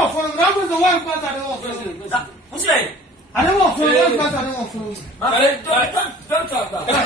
want for that was the one part I don't want for. What's your name? I don't want for one part I don't want for. Don't talk about it.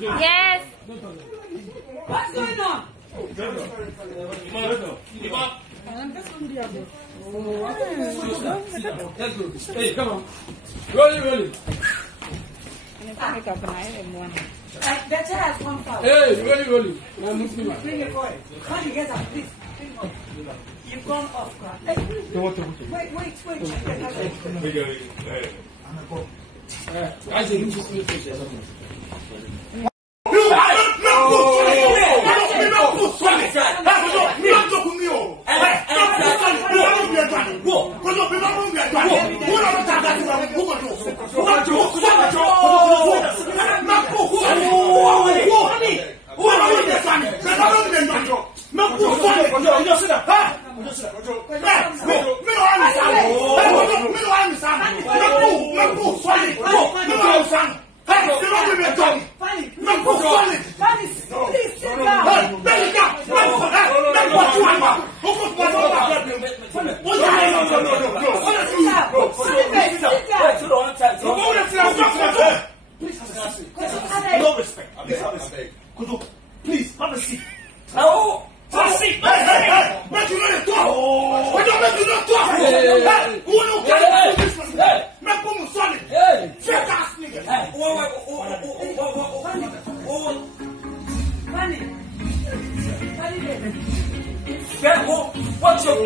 Yes. What's going on? Hey, come on. Roll it. The chair has come out. Hey, roll it. Now Muslim. Bring it forward. Come together, please. Bring it off. You've gone off, crap. No respect. Please, have a seat. No. Have a seat. Make you not talk. Make you not talk. Who no carry this one? Make you solid. Fake ass nigga. What's your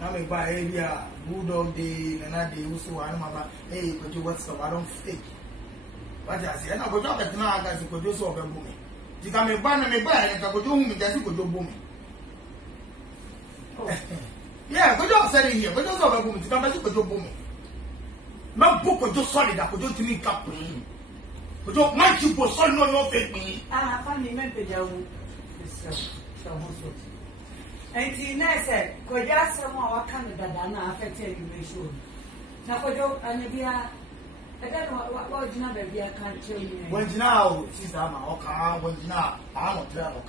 I'm by area, Bulldog Day, and I do so. I'm hey, but you what's up? I don't fake. But I say, I go talk at now, guys, you could do so. You can be banner me by and I go do me, that's good booming. Yeah, good job selling here, but also a boom. You can be good booming. My book was just solid, I could do to me cap. But don't mind you for solid, no fake me. I find him and he said, could you ask someone what kind of dana affected you may show? Now, could you and be a I don't know what baby I can't tell you. When you know, sister, when you know, I'm not travel.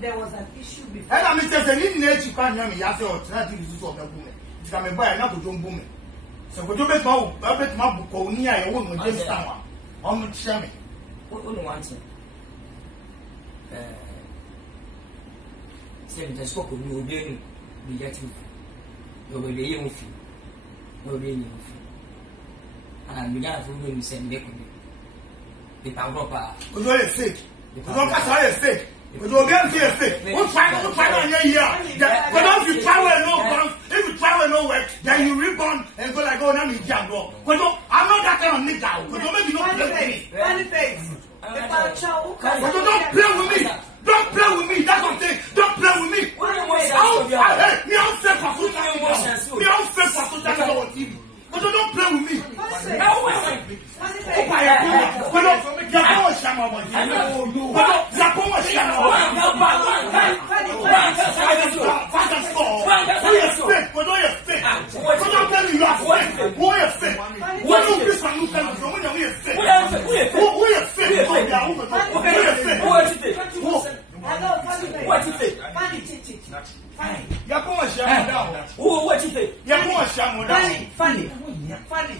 There was an issue before. And I'm saying, in nature, you can't hear me. I say, try to use of the woman. It's coming by another young woman. So, could you make my book near a woman with this tower? I'm not sharing. Only one thing. The scope of your being rejected. You will be young fee. No being young fee. And I began from doing the same day. The power. You are sick. You don't pass a sick. You don't get sick. What time on your year? But if you travel nowhere, then you rebound and go like, oh, let me jump. I'm not that kind of nigga. But don't make you not play with me. Don't play with me. Don't play with me. That's what I'm saying. Don't play with me. I'm safe for food. I'm safe for food. That's what TV. But don't play with me. Ya come and share me down. Oh, what you say? Ya come and share me down. Funny.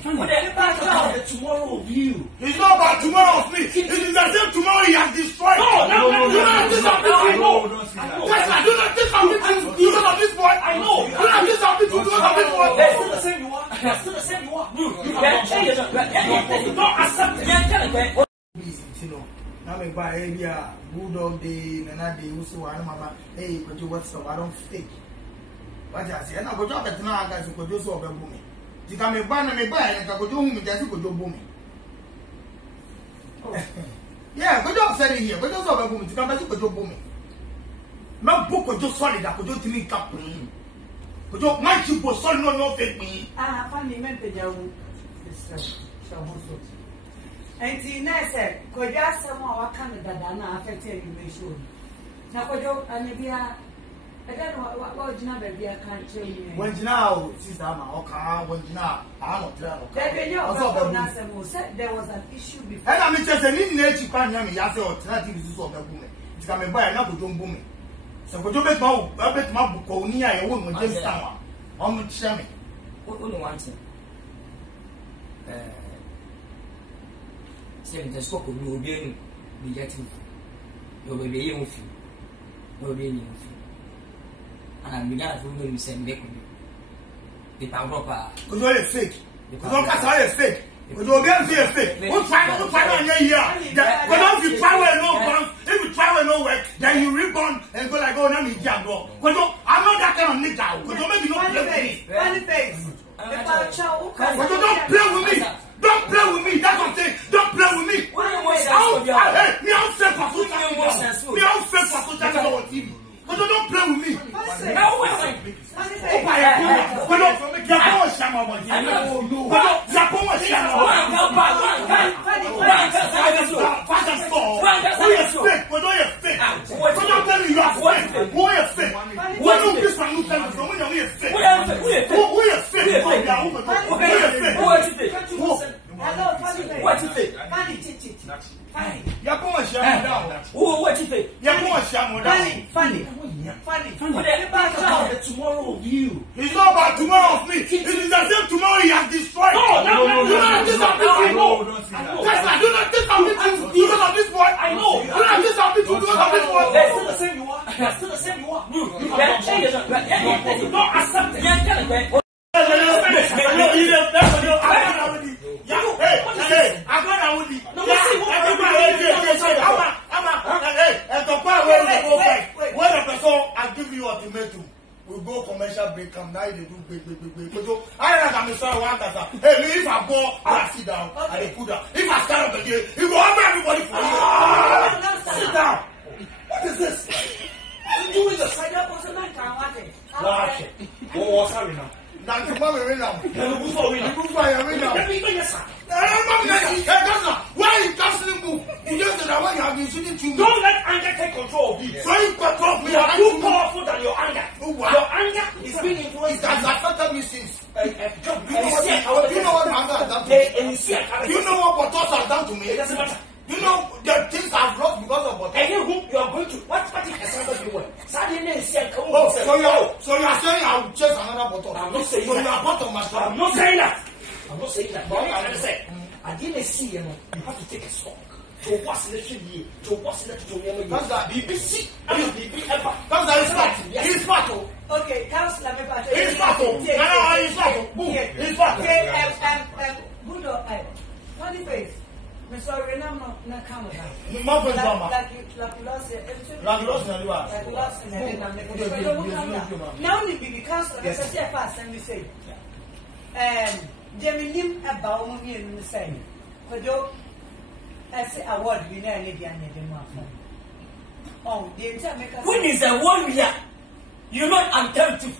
Tomorrow of you. It's not about tomorrow of me. It is as if tomorrow he has destroyed. No. You don't think something to know. Tesla, do not think something to because of this boy. I know. Do not think something to because of this boy. They're still the same you are. They're still the same you are. You can't change it. You don't accept it. You know, now me buy area bulldog day, another day. Also, I know mama. Hey, but you what's up? I don't fake. What I say? And I go job at now. Guys, go do so about me. You can me buy, and I go do me. Just go do boom. Yeah, go job said here. Go do so about me. You can go do boom. My book go do solid. I go do 3 cup. Go do my chip go solid. No fake me. Funny men pe jawu. This so also. Enti na say kojo asem a waka no dada na afete animation. Na kojo anebia eda no wa original baby aka chere you. Wanjina sister ma oka wanjina no tell no. There was an issue before. And I mean just ni na echi kwa nya me ya say alternative is so babu me. Ti ka me buy na kojo mbu me. So kojo bet ma bu ko ni ya ye wo mo James Town. Omo chere me. Only one thing. The scope of you being negative, you will be in few, you will be in few. And I'm beginning to do the same way. The power because you're fake. Because you're fake. Because you're being fake. Who try on your year? Because if you travel no bounce, if you travel no work, then you rebound and go like, oh, now me jam bro. Because I'm not that kind of nigga. Because you make me not play with me. Funny face. Because you don't play with me. Don't play with me. That's what I'm saying. Don't play with me. I'm fake for social. I'm fake for social TV. But don't play with me. Hello, funny. What you think? Funny, chit. Funny. You're going to share me down. What you think? You're going to share me down. Funny. Tomorrow of you. It's not about tomorrow of me. It is as if tomorrow he has destroyed. No. You don't think something to know. Tesla, do not think something to because of this boy. I know. Do not think something to because of this boy. They're still the same you are. They're still the same you are. You can't change it. You don't accept it. I'll give you ultimatum. We'll go commercial break. Come now, they do big. I am sorry, one that. Hey, me if I go, I sit down. I could. If I stand up again, he will have everybody for you. Sit down. What is this? You doing the side up or something? I want it. What's happening now? Now, tomorrow we now. Why you canceling book? You just said that when you have been shooting to me. Don't let anger take control of you. So you control me. You are too powerful than your anger. Wow. Your anger is being influenced. It has affected me since. Do you know what anger has done to me? Do you know what bottles have done to me? It doesn't matter. You know the things I've lost because of bottles. And you are going to what party example you want? So you are saying I will chase another bottle? I'm not saying so that. You are part of my story. I'm not saying that. But I'm going to say, I didn't see you have to take a stock. To what's the year? To what's the year? That's that BBC. BBC ever. That's that is fat. He's fat. Okay, Councillor, he's fat. He's fat. He's fat. Good. Funny face. I'm sorry, I'm not coming. Now, because I said fast and we say, Jamie Lim about me and the same. But you, I say, I want you know, oh, the entire when is a warrior? You know, I'm tempted.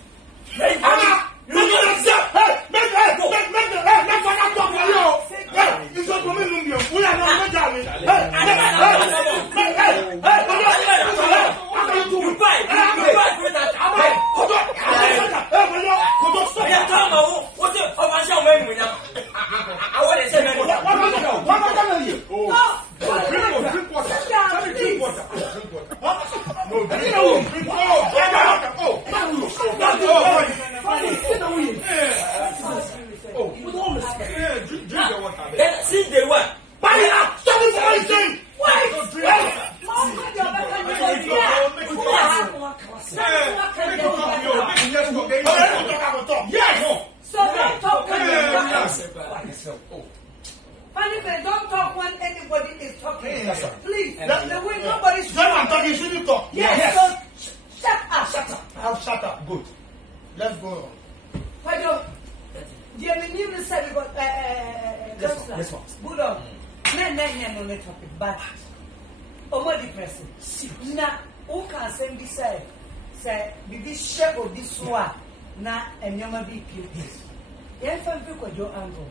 you shouldn't talk. Yes. So shut up. Shut up. I'll shut up. Good. Let's go on. Why don't? Dear, the new said about This one. Good on. No topic, but over depressing. Now, who can send this say, be share of this one now and you might be killed. Yes, I'm going to angle.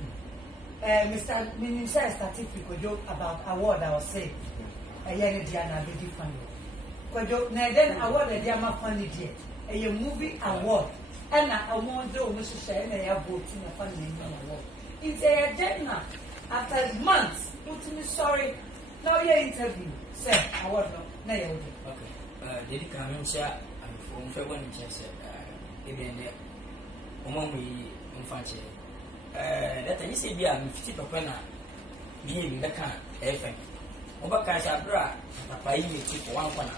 Mr. Minister started to joke about award I was saying. A young Diana, the different. Then award a Diama funny yet. A movie award. And I want to Mr. Shane, I have voted a funny award. It's a agenda. After months, put me sorry. Now your interview. Say, award no. Okay. Did come and share and from February, even there. Among we in Fancy. That I say, be a 50% being the can, FM. Obaka Bra, Papa, you take 1 corner.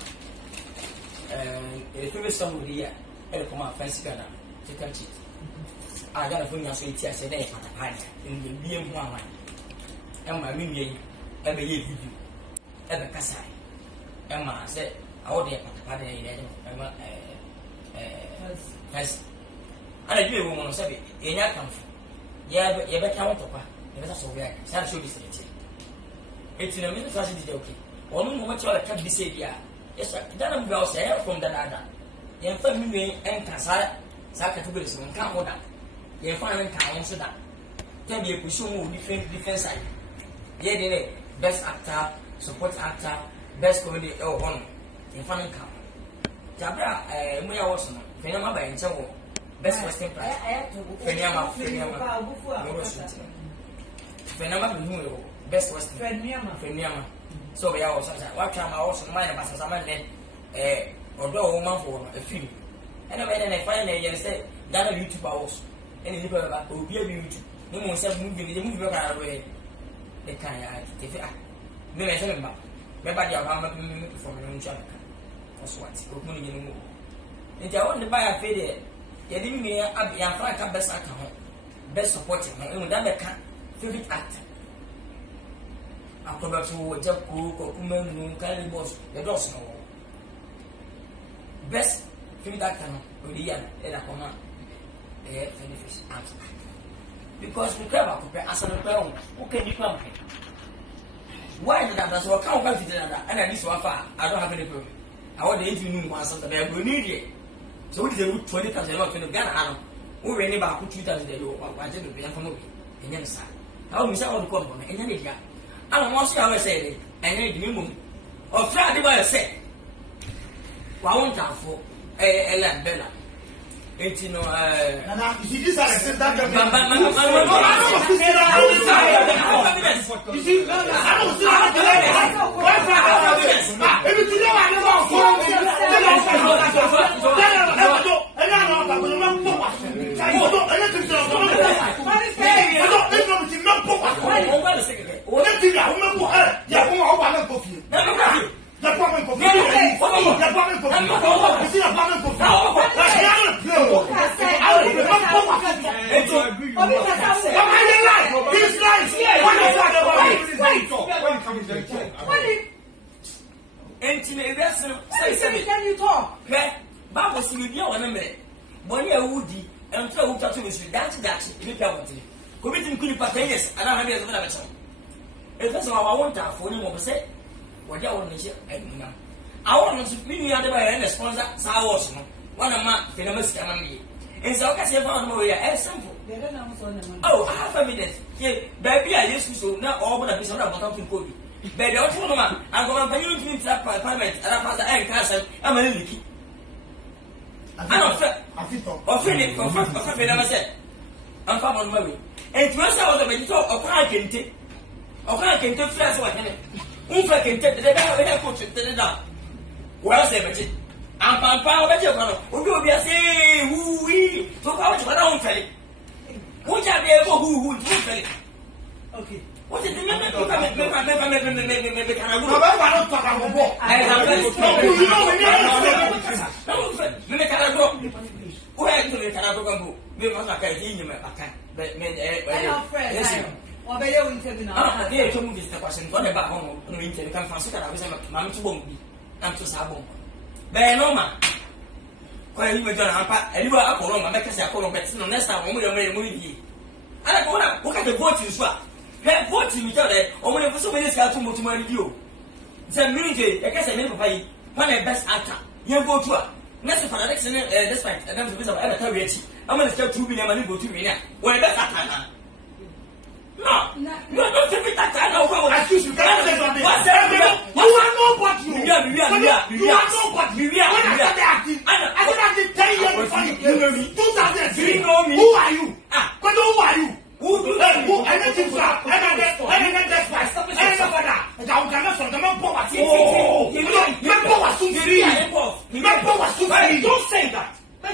If you wish somebody, I'll come out fancy gunner to catch it. I got a phone so it's a day for the pine in the BM1. And my minion, every year you do. Ever Kasai. Emma said, I would have a party. Yes. And I do a woman said, in your country. Yeah, but you better count up. You better so bad. Sam should be straight. It's in a minute, I did okay. One moment, you can't be said, yeah. Yes, sir. Then I'm say from the ladder. The family and Kasai, Sakatubulis, and come with that. The final count so that. Can be a pushing defense side. Yeah, they best actor, support actor, best comedy, or one. In final count. Jabra, Muya Watson, Fenama by and so best Western prize. Fenama, Fenama, best Western Fenama. So we are also what time I also mind about some then although woman for a film. And then I find a say that YouTube house and you will be a YouTube. No one said moving the movie away. The kind of if I never tell him about. Remember the Obama from your own channel. That's what opening anymore. If I want to buy a fade, you didn't mean a best actor, best supporting, and that favorite actor. After that, so Jack Cook or Kuman, Kylie Boss, the Dawson. Best favorite actor, Urian, and a command. They finish answer. Because we grab up as a crown, who can you come? Why did that? So I can't confident that, and I this one far. I don't have any problem. I want the interview once something I will need it. So what is the root 20,000 to the Ghana? Who ran about 2,000 I didn't be from in any side. How we saw the company in any guy. I don't want to see how I say it, and then the moon. Or Friday by a set. I won't have for a land bella. It's no, you see, this is that. Can you talk? Bible see me one minute. Bonnie Woody and throw who touch with that. You can't committing Queen Patayas, and I have another time. If that's how I want to for you, what say? What you want to say? I want to meet me under by any sponsor, Sawas. One of my famous family. It's all I say about Moria, simple. Oh, I have evidence. Baby, I used to so now all but a piece of talking code. Baby, I'm going to pay you to that parliament, and I pass the egg castle. I'm a little key. I don't feel offended for first never said. I'm from on Murray. And to us, I was a bit of I can take. I can take flash what I if I can take the day coach it down. Well, say, I'm pound better. Who will be a say, who we took out what I don't tell it. What are they who would tell it? Okay. What is the name of the I'm to Sabon. But no man. When you were done, and you were a column, I make us a column, but no next time when we are moving. I don't want to look at the voting swap. Have voting each other, or whenever somebody is got to move to my review. It's a minute, I guess I never pay one of best actor. You go to her. Next for the next despite, and I'm to visit other Rich. I'm going to start 2 million money go to me now. When best actor. No, don't take it that time. Excuse me, can I say something? You are nobody. You are nobody. When I started acting, I started 10 years before you know me. 2003. Who are you? But who are you? Who? Anything for that? Anything that's why. Anything for that? I cannot from the man power. Don't say that. Hey,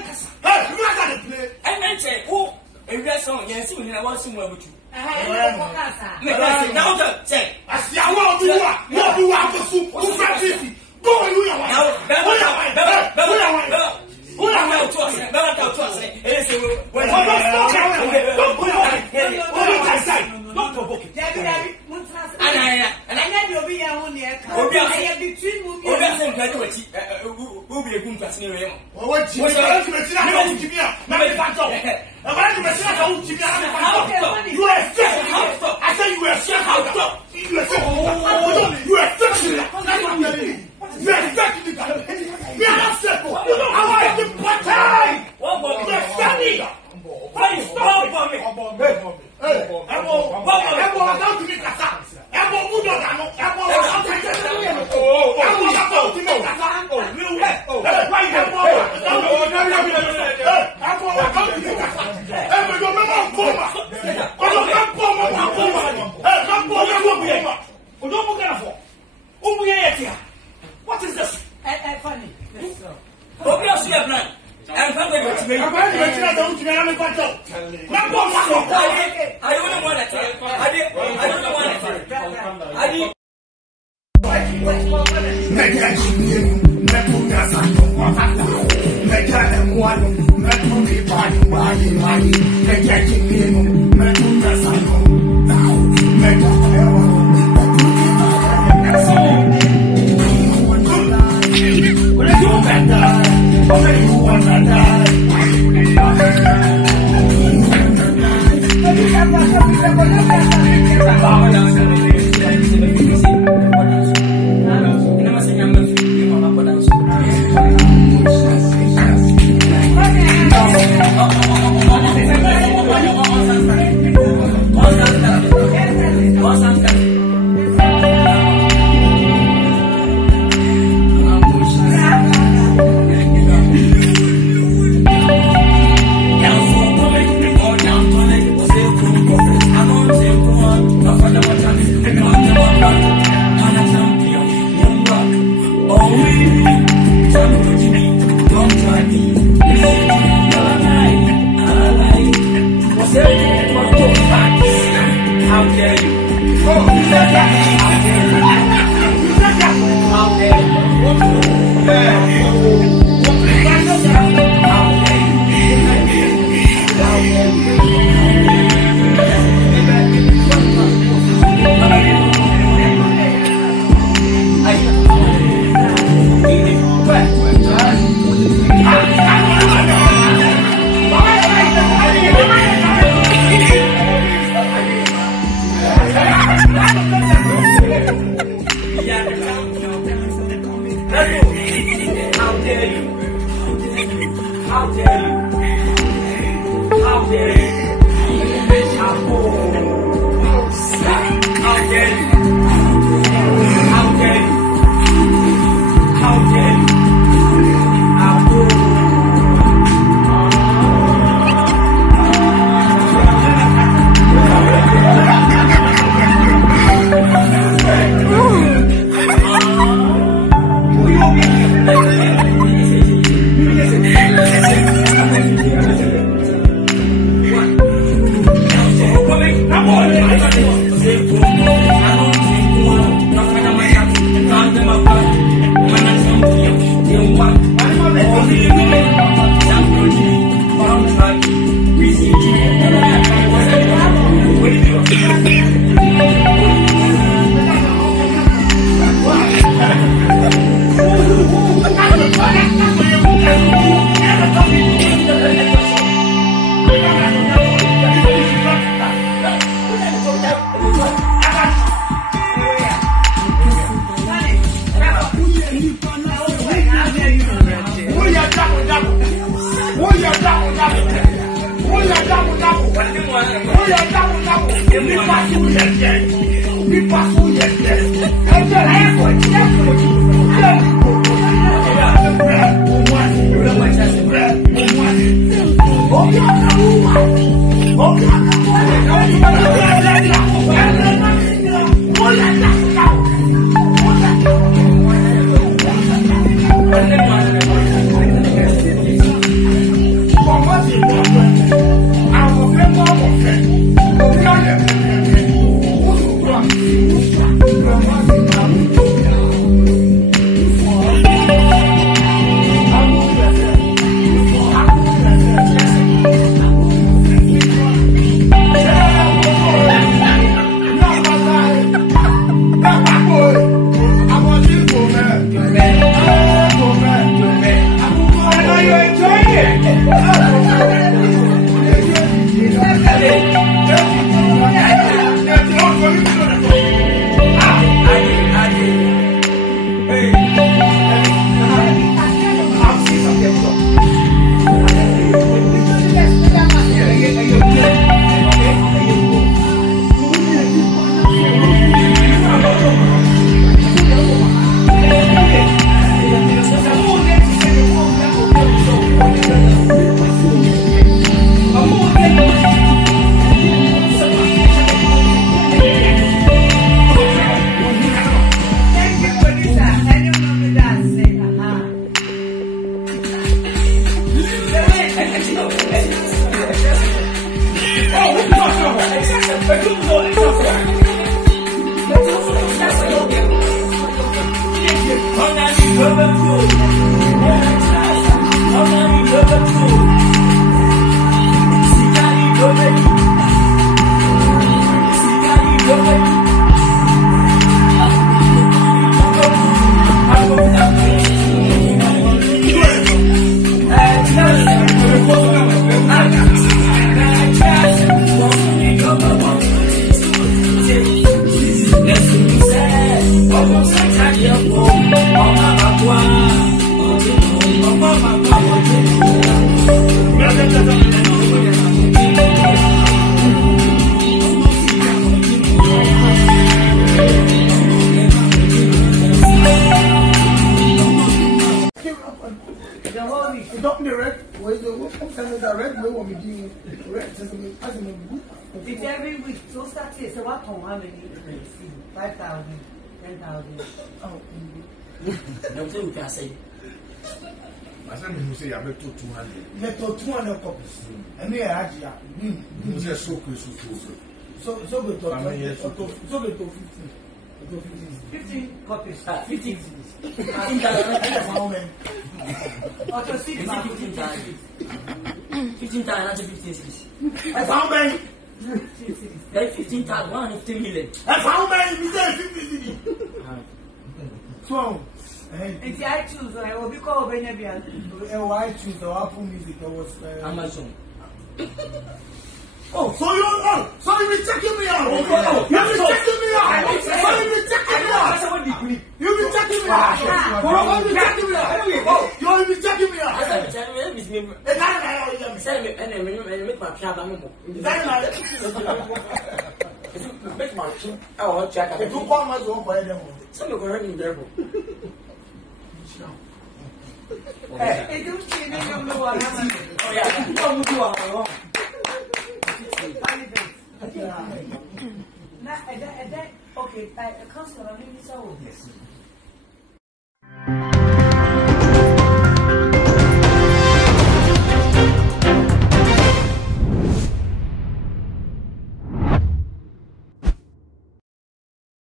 you are going to play. I mentioned, oh, a real song, yes, you know, what's somewhere with you. Now, say, I see I want to do what to soup. Who practice? Go and do your way. Don't provoke it. What is this? Funny. I'm It's every week. So start here. So what how many? 5,000, 10,000. Oh. No, so we can say. I said, you say I bet 200. Let 200 copies. And they are you say so close to so good to 15 copies. 15. Auto 6 15 times. 15 times, not 15 cities. I found many. Like 15 times, 150 million. I found many. We say 50 cities. 12. It's I choose. I will be called Benjamin. I choose or Apple Music. I was Amazon. Oh, so you be checking me out. You be checking me out. So you be checking me out. You be checking me out. You be checking me out. You be checking me out. Okay, council, I mean, so yes.